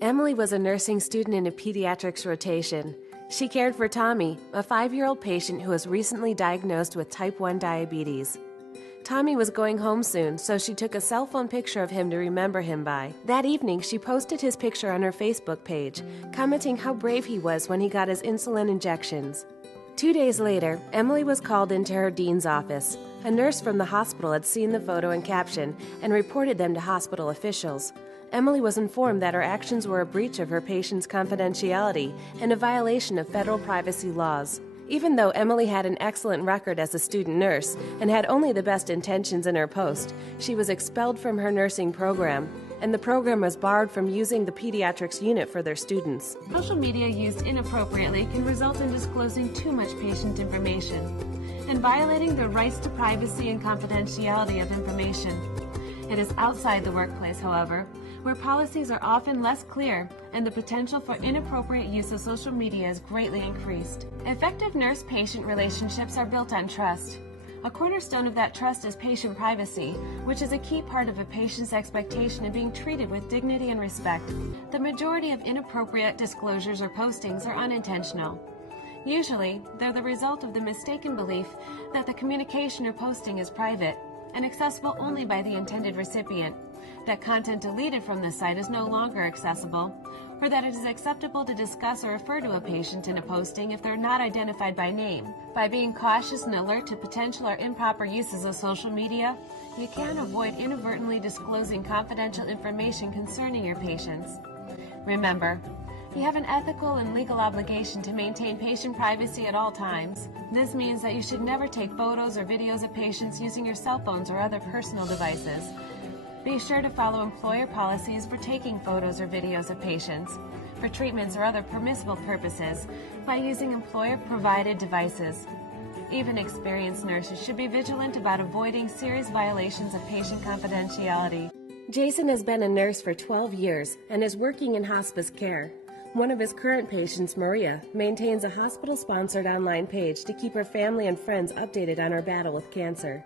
Emily was a nursing student in a pediatrics rotation. She cared for Tommy, a 5-year-old patient who was recently diagnosed with type 1 diabetes. Tommy was going home soon, so she took a cell phone picture of him to remember him by. That evening, she posted his picture on her Facebook page, commenting how brave he was when he got his insulin injections. 2 days later, Emily was called into her dean's office. A nurse from the hospital had seen the photo and caption and reported them to hospital officials. Emily was informed that her actions were a breach of her patient's confidentiality and a violation of federal privacy laws. Even though Emily had an excellent record as a student nurse and had only the best intentions in her post, she was expelled from her nursing program, and the program was barred from using the pediatrics unit for their students. Social media used inappropriately can result in disclosing too much patient information and violating the rights to privacy and confidentiality of information. It is outside the workplace, however, where policies are often less clear and the potential for inappropriate use of social media is greatly increased. Effective nurse-patient relationships are built on trust. A cornerstone of that trust is patient privacy, which is a key part of a patient's expectation of being treated with dignity and respect. The majority of inappropriate disclosures or postings are unintentional. Usually, they're the result of the mistaken belief that the communication or posting is private and accessible only by the intended recipient, that content deleted from the site is no longer accessible, or that it is acceptable to discuss or refer to a patient in a posting if they're not identified by name. By being cautious and alert to potential or improper uses of social media, you can avoid inadvertently disclosing confidential information concerning your patients. Remember, you have an ethical and legal obligation to maintain patient privacy at all times. This means that you should never take photos or videos of patients using your cell phones or other personal devices. Be sure to follow employer policies for taking photos or videos of patients for treatments or other permissible purposes by using employer-provided devices. Even experienced nurses should be vigilant about avoiding serious violations of patient confidentiality. Jason has been a nurse for 12 years and is working in hospice care. One of his current patients, Maria, maintains a hospital-sponsored online page to keep her family and friends updated on her battle with cancer.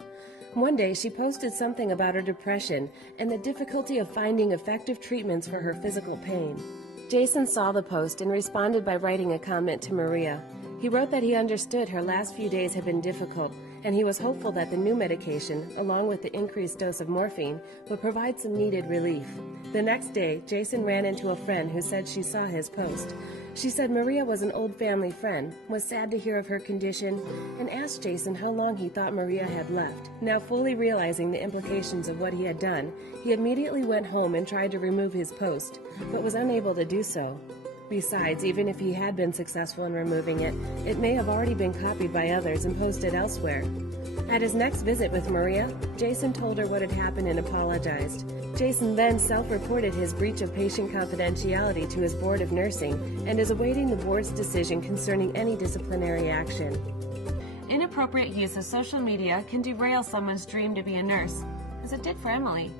One day, she posted something about her depression and the difficulty of finding effective treatments for her physical pain. Jason saw the post and responded by writing a comment to Maria. He wrote that he understood her last few days had been difficult, and he was hopeful that the new medication, along with the increased dose of morphine, would provide some needed relief. The next day, Jason ran into a friend who said she saw his post. She said Maria was an old family friend, was sad to hear of her condition, and asked Jason how long he thought Maria had left. Now fully realizing the implications of what he had done, he immediately went home and tried to remove his post, but was unable to do so. Besides, even if he had been successful in removing it, it may have already been copied by others and posted elsewhere. At his next visit with Maria, Jason told her what had happened and apologized. Jason then self-reported his breach of patient confidentiality to his board of nursing and is awaiting the board's decision concerning any disciplinary action. Inappropriate use of social media can derail someone's dream to be a nurse, as it did for Emily.